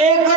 एक